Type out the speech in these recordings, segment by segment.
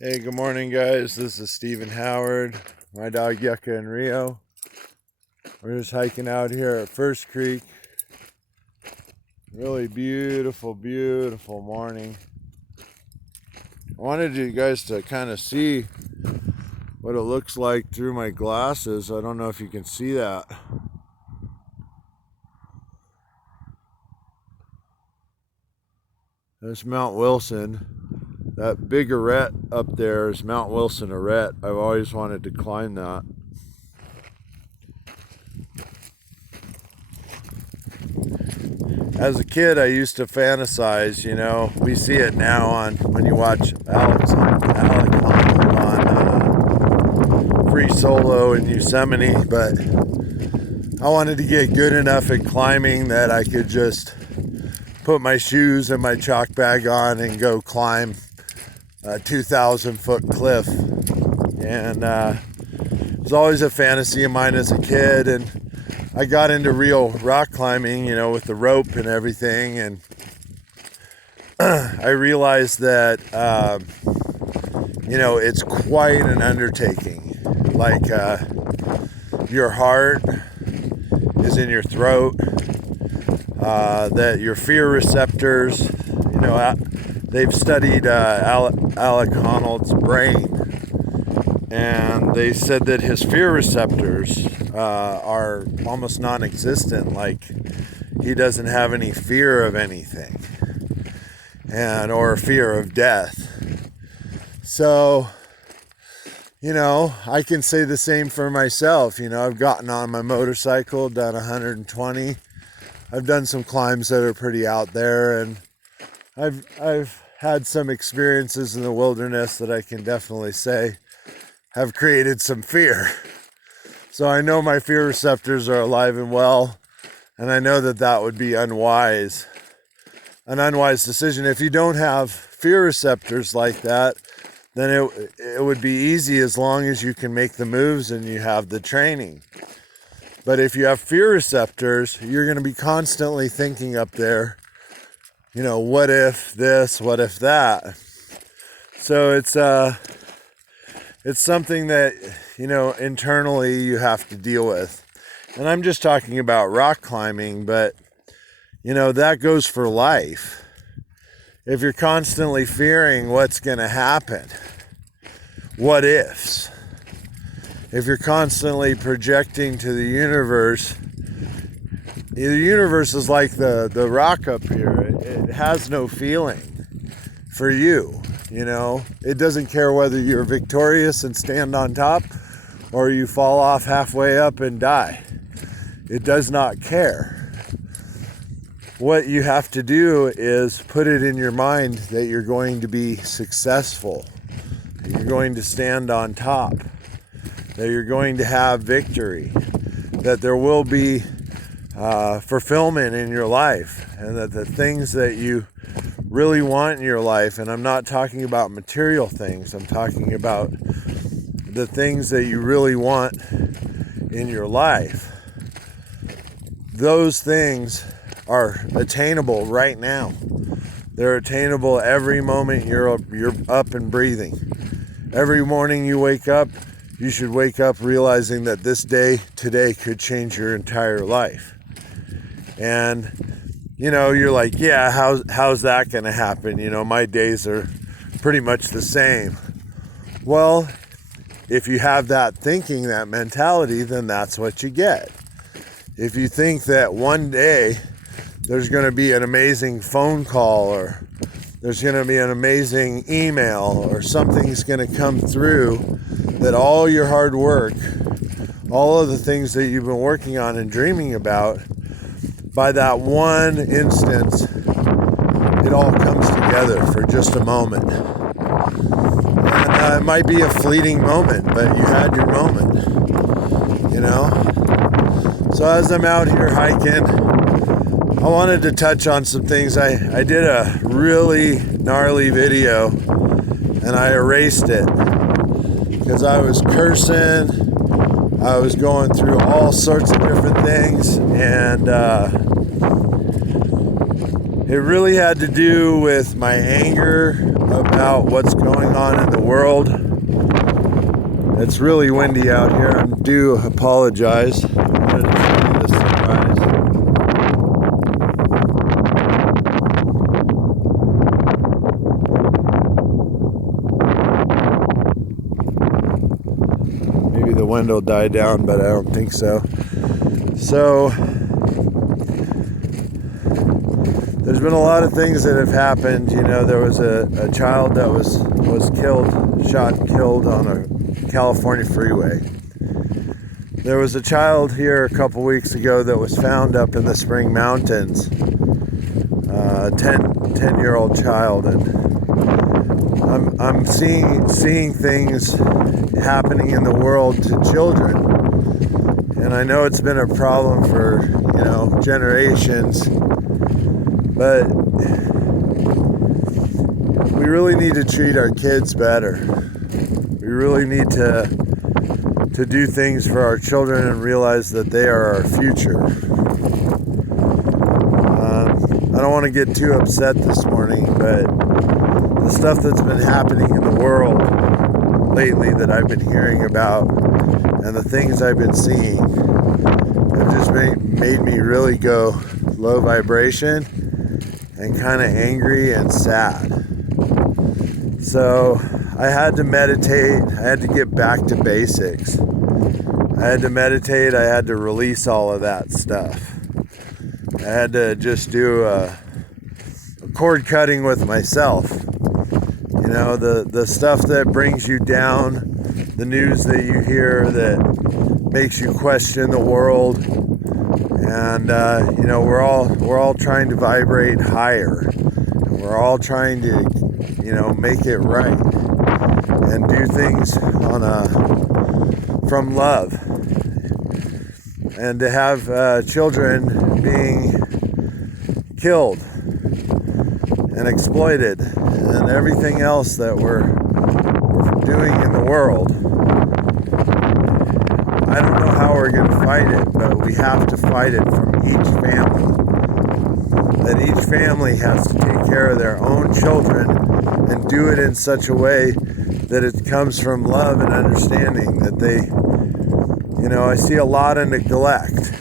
Hey, good morning, guys. This is Stephen Howard, my dog Yucca and Rio. We're just hiking out here at First Creek. Really beautiful, beautiful morning. I wanted you guys to kind of see what it looks like through my glasses. I don't know if you can see that. There's Mount Wilson. That big arete up there is Mount Wilson arete. I've always wanted to climb that. As a kid, I used to fantasize, we see it now on when you watch Alec Honnold on Free Solo in Yosemite, but I wanted to get good enough at climbing that I could just put my shoes and my chalk bag on and go climb a 2,000 foot cliff. And it was always a fantasy of mine as a kid, and I got into real rock climbing, with the rope and everything, and I realized that it's quite an undertaking. Like your heart is in your throat, that your fear receptors, they've studied Alec Honnold's brain, and they said that his fear receptors are almost non-existent. Like, he doesn't have any fear of anything, or fear of death. So, I can say the same for myself. I've gotten on my motorcycle, done 120. I've done some climbs that are pretty out there, and I've had some experiences in the wilderness that I can definitely say have created some fear. So I know my fear receptors are alive and well, and I know that would be an unwise decision. If you don't have fear receptors like that, then it would be easy as long as you can make the moves and you have the training. But if you have fear receptors, you're going to be constantly thinking up there, what if this, what if that? So it's something that, internally you have to deal with. And I'm just talking about rock climbing, but, that goes for life. If you're constantly fearing what's going to happen, what ifs? If you're constantly projecting to the universe is like the rock up here. It has no feeling for you. It doesn't care whether you're victorious and stand on top or you fall off halfway up and die. It does not care. What you have to do is put it in your mind that you're going to be successful, that you're going to stand on top, that you're going to have victory, that there will be fulfillment in your life, and that the things that you really want in your life, and I'm not talking about material things, I'm talking about the things that you really want in your life. Those things are attainable right now. They're attainable every moment you're up and breathing. Every morning you wake up, you should wake up realizing that this day, today, could change your entire life. And, you're like, yeah, how's that going to happen? My days are pretty much the same. Well, if you have that thinking, that mentality, then that's what you get. If you think that one day there's going to be an amazing phone call, or there's going to be an amazing email, or something's going to come through, that all your hard work, all of the things that you've been working on and dreaming about, by that one instance, it all comes together for just a moment. And it might be a fleeting moment, but you had your moment, So as I'm out here hiking, I wanted to touch on some things. I did a really gnarly video, and I erased it because I was cursing. I was going through all sorts of different things, and it really had to do with my anger, about what's going on in the world. It's really windy out here. I do apologize. I wanted to show you this surprise. Maybe the wind will die down, but I don't think so. So there's been a lot of things that have happened. You know, there was a child that was killed, shot and killed on a California freeway. There was a child here a couple weeks ago that was found up in the Spring Mountains, a 10-year-old child, and I'm seeing things happening in the world to children, and I know it's been a problem for, you know, generations, but we really need to treat our kids better. We really need to do things for our children and realize that they are our future. I don't want to get too upset this morning, but the stuff that's been happening in the world lately that I've been hearing about and the things I've been seeing have just made me really go low vibration and kind of angry and sad. So I had to meditate. I had to get back to basics. I had to meditate. I had to release all of that stuff. I had to just do a cord cutting with myself. You know, the stuff that brings you down, the news that you hear that makes you question the world. And you know, we're all trying to vibrate higher. We're all trying to, you know, make it right and do things from love. And to have children being killed and exploited and everything else that we're doing in the world, I don't know how we're going to fight it, but we have to fight it from each family. That each family has to take care of their own children and do it in such a way that it comes from love and understanding. That they, you know, I see a lot of neglect.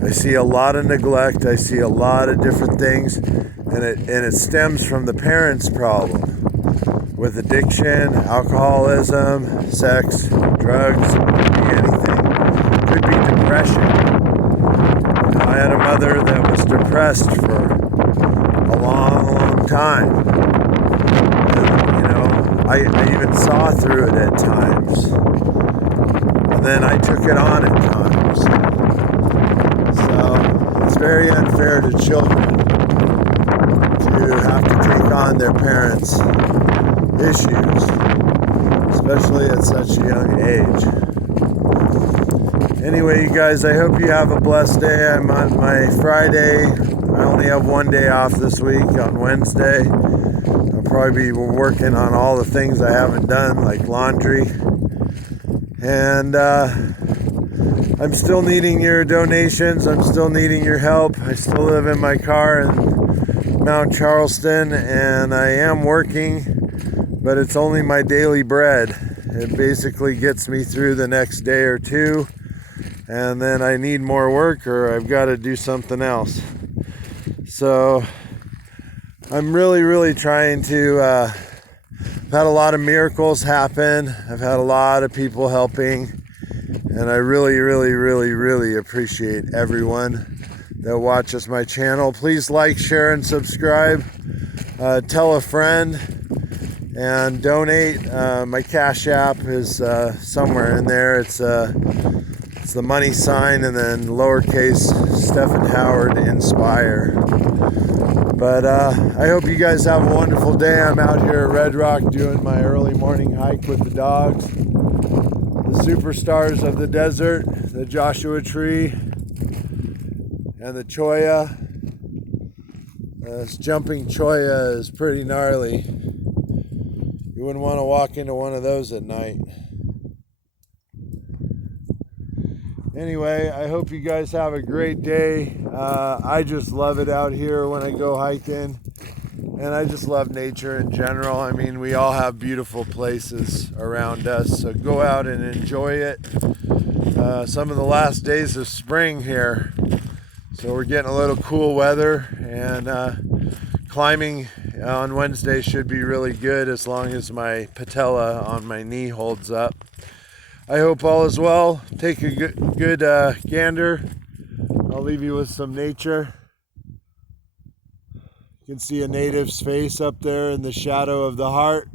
I see a lot of neglect. I see a lot of different things, and it stems from the parents' problem with addiction, alcoholism, sex, drugs. Could be anything. Could be depression. You know, I had a mother that was depressed for a long time. And, you know, I even saw through it at times. And then I took it on at times. So it's very unfair to children to have to take on their parents' issues, especially at such a young age. Anyway, you guys, I hope you have a blessed day. I'm on my Friday. I only have one day off this week on Wednesday. I'll probably be working on all the things I haven't done, like laundry. And I'm still needing your donations. I'm still needing your help. I still live in my car in Mount Charleston, and I am working, but it's only my daily bread. It basically gets me through the next day or two, and then I need more work or I've got to do something else. So I'm really trying to, I've had a lot of miracles happen. I've had a lot of people helping, and I really appreciate everyone that watches my channel. Please like, share, and subscribe. Tell a friend and donate. My Cash App is somewhere in there. It's the money sign and then lowercase Stephen Howard Inspire. But I hope you guys have a wonderful day. I'm out here at Red Rock doing my early morning hike with the dogs. The superstars of the desert, the Joshua tree and the cholla. This jumping cholla is pretty gnarly. You wouldn't want to walk into one of those at night. Anyway, I hope you guys have a great day. I just love it out here when I go hiking. And I just love nature in general. I mean, we all have beautiful places around us, so go out and enjoy it. Some of the last days of spring here, so we're getting a little cool weather, and climbing on Wednesday should be really good as long as my patella on my knee holds up. I hope all is well. Take a good gander. I'll leave you with some nature. You can see a native's face up there in the shadow of the heart.